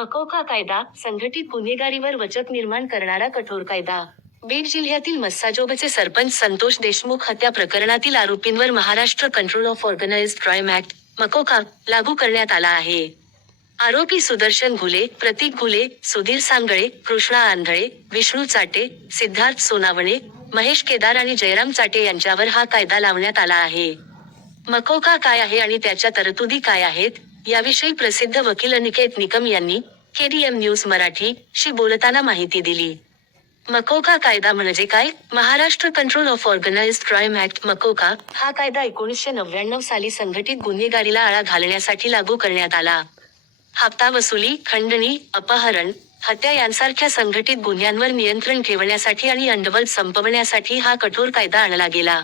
मकोका कायदा संघटित गुन्हेगारीवर वचक निर्माण करणारा कठोर कायदा. बीड जिल्ह्यातील मस्साजोगचे सरपंच संतोष देशमुख हत्या प्रकरणातील आरोपींवर Maharashtra control of organise crime act MCOCA लागू करण्यात आला आहे. आरोपी सुदर्शन घुले प्रतीक घुले सुधीर सांगळे कृष्णा आंधळे विष्णू चाटे सिद्धार्थ सोनावणे महेश केदार आणि जयराम चाटे यांच्यावर हा कायदा लावण्यात आला आहे. मकोका काय आहे आणि त्याच्या तरतुदी काय आहेत? याविषयी प्रसिद्ध वकील अनिकेत निकम यांनी केडीएम न्यूज मराठी शी बोलताना माहिती दिली. मकोका कायदा म्हणजे काय? Maharashtra control of organise crime act MCOCA हा कायदा एकोणीसशे नव्याण्णव साली संघटित गुन्हेगारीला आळा घालण्यासाठी लागू करण्यात आला. हप्ता वसुली खंडणी अपहरण हत्या यांसारख्या संघटित गुन्ह्यांवर नियंत्रण ठेवण्यासाठी आणि अंडवल संपवण्यासाठी हा कठोर कायदा आणला गेला.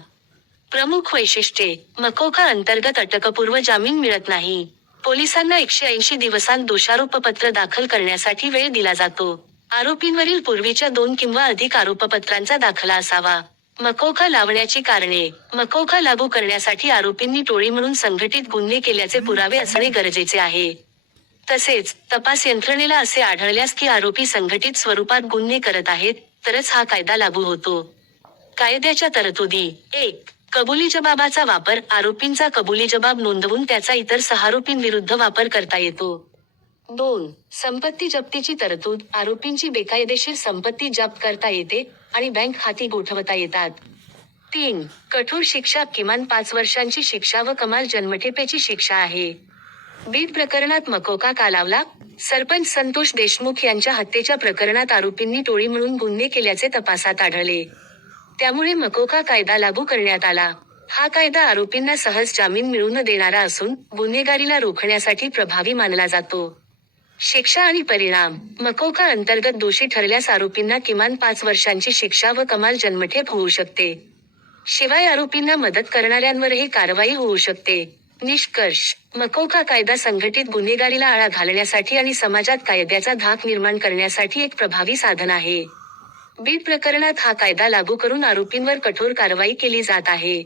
प्रमुख वैशिष्ट्ये. मकोका अंतर्गत अटकपूर्व जामीन मिळत नाही. पोलिसांना एकशे ऐंशी दिवसांत दोषारोपपत्र दाखल करण्यासाठी वेळ दिला जातो. आरोपींवरील पूर्वीच्या दोन किंवा अधिक आरोपपत्रांचा दाखला असावा. मकोका लावण्याची कारणे. मकोका लागू करण्यासाठी आरोपींनी टोळी म्हणून संघटित गुन्हे केल्याचे पुरावे असणे गरजेचे आहे. तसेच तपास यंत्रणेला असे आढळल्यास की आरोपी संघटित स्वरूपात गुन्हे करत आहेत तरच हा कायदा लागू होतो. कायद्याच्या तरतुदी. एक कबुली जबाबाचा वापर आरोपींचा कबुली जबाब नोंदवून त्याचा इतर सहारोपींविरुद्ध वापर करता येतो. दोन संपत्ती जप्तीची तरतूद आरोपींची बेकायदेशीर संपत्ती जप्त करता येते आणि बँक खाती गोठवता येतात. तीन कठोर शिक्षा किमान पाच वर्षांची शिक्षा व कमाल जन्मठेपेची शिक्षा आहे. बीड प्रकरणात मकोका कालावला सरपंच संतोष देशमुख यांच्या हत्येच्या प्रकरणात आरोपींनी टोळी म्हणून गुन्हे केल्याचे तपासात आढळले. त्यामुळे मकोका कायदा लागू करण्यात आला. हा कायदा आरोपींना सहज जामीन मिळून देणारा असून गुन्हेगारीला रोखण्यासाठी प्रभावी मानला जातो. शिक्षा आणि परिणाम. मकोका अंतर्गत दोषी ठरल्यास आरोपींना किमान पाच वर्षांची शिक्षा व कमाल जन्मठेप होऊ शकते. शिवाय आरोपींना मदत करणाऱ्यांवरही कारवाई होऊ शकते. निष्कर्ष. मकोका कायदा संघटित गुन्हेगारीला आळा घालण्यासाठी आणि समाजात कायद्याचा धाक निर्माण करण्यासाठी एक प्रभावी साधन आहे. बीड प्रकरणात हा कायदा लागू करून आरोपींवर कठोर कारवाई केली जात आहे.